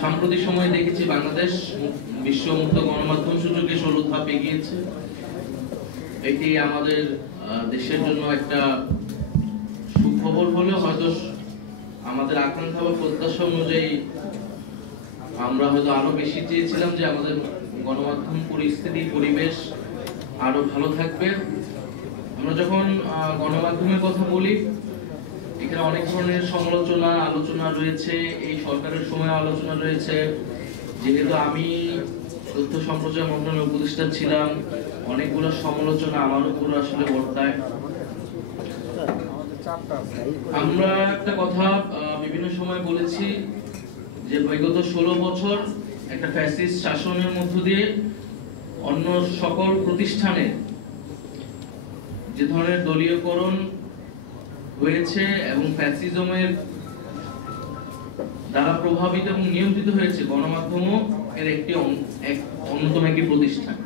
সাম্প্রতিক সময়ে দেখেছি বাংলাদেশ বিশ্ব মুক্ত গণমাধ্যম সূচকে 16 ধাপ এগিয়েছে। এটি আমাদের দেশের জন্য একটা সুখবর হলেও হয়তো আমাদের আকাঙ্ক্ষা বা প্রত্যাশা অনুযায়ী আমরা হয়তো আরো বেশি চেয়েছিলাম যে আমাদের গণমাধ্যম পরিস্থিতি পরিবেশ আরো ভালো থাকবে। আমরা যখন গণমাধ্যমের কথা বলি, এখানে অনেক ধরনের সমালোচনা আলোচনা রয়েছে, এই সরকারের সময় আলোচনা রয়েছে। যেহেতু আমি তথ্য সম্প্রচার মন্ত্রণালয়ের উপদেষ্টা ছিলাম, অনেকগুলো সমালোচনা আমার উপর আসলে বর্তায়। আমরা একটা কথা বিভিন্ন সময় বলেছি যে বিগত 16 বছর একটা ফ্যাসিস্ট শাসনের মধ্য দিয়ে অন্য সকল প্রতিষ্ঠানে যে ধরনের দলীয়করণ হয়েছে এবং ফ্যাসিজমের দ্বারা প্রভাবিত এবং নিয়ন্ত্রিত হয়েছে, গণমাধ্যমও এর একটি অন্যতম একটি প্রতিষ্ঠান।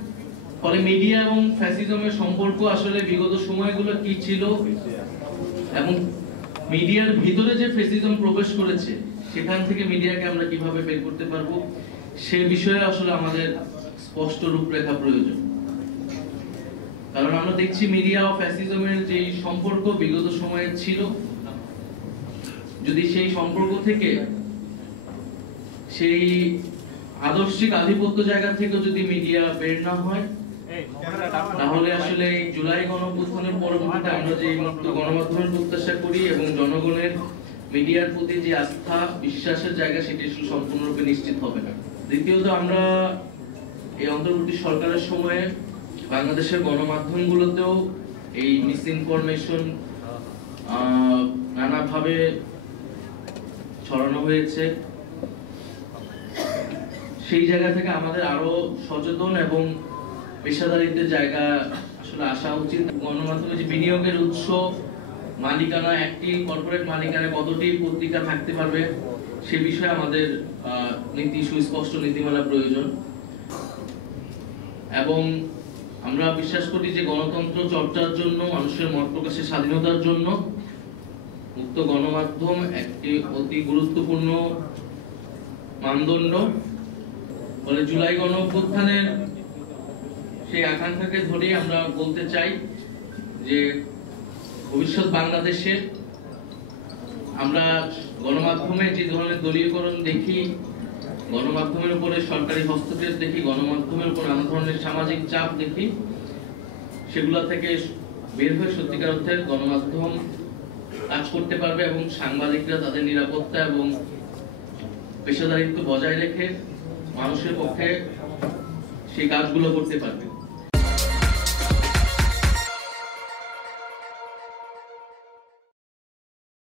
ফলে মিডিয়া এবং ফ্যাসিজমের সম্পর্ক আসলে বিগত সময়গুলো কি ছিল এবং মিডিয়ার ভিতরে যে ফ্যাসিজম প্রবেশ করেছে সেখান থেকে মিডিয়াকে আমরা কিভাবে বের করতে পারবো, সে বিষয়ে আসলে আমাদের স্পষ্ট রূপরেখা প্রয়োজন। কারণ আমরা দেখছি মিডিয়া ও ফ্যাসিজমের যে সম্পর্ক বিগত সময়ে ছিল, যদি সেই সম্পর্ক থেকে সেই আদর্শিক আধিপত্য জায়গা থেকে যদি মিডিয়া বের না হয়, তাহলে আসলে জুলাই গণঅভ্যুত্থানের পরবর্তীতে আমরা যে মুক্ত গণমাধ্যমের প্রত্যাশা করি এবং জনগণের মিডিয়ার প্রতি যে আস্থা বিশ্বাসের জায়গা, সেটি সম্পূর্ণরূপে নিশ্চিত হবে না। দ্বিতীয়ত, আমরা এই অন্তর্বর্তী সরকারের সময়ে বাংলাদেশের গণমাধ্যমগুলোতেও এই মিসইনফরমেশন নানাভাবে ছড়ানো হয়েছে। সেই জায়গা থেকে আমাদের আরো সচেতন এবং পেশাদারিত্বের জায়গা আসলে আসা উচিত। গণমাধ্যমে যে বিনিয়োগের উৎস, মালিকানা, একটি কর্পোরেট মালিকানা কতটি পত্রিকা থাকতে পারবে, সে বিষয়ে আমাদের সুস্পষ্ট নীতিমালা প্রয়োজন। এবং আমরা বিশ্বাস করি যে গণতন্ত্র চর্চার জন্য, মানুষের মত প্রকাশের স্বাধীনতার জন্য মুক্ত গণমাধ্যম একটি অতি গুরুত্বপূর্ণ মানদণ্ড। ফলে জুলাই গণঅভ্যুত্থানের সেই আকাঙ্ক্ষাকে ধরে আমরা বলতে চাই যে ভবিষ্যৎ বাংলাদেশে আমরা গণমাধ্যমে যে ধরনের দলীয়করণ দেখি, গণমাধ্যমের উপরে সরকারি হস্তক্ষেপ দেখি, গণমাধ্যমের উপর নানা ধরনের সামাজিক চাপ দেখি, সেগুলা থেকে বের হয়ে সত্যিকার অর্থে গণমাধ্যম কাজ করতে পারবে এবং সাংবাদিকরা তাদের নিরাপত্তা এবং পেশাদারিত্ব বজায় রেখে মানুষের পক্ষে সেই কাজগুলো করতে পারবে।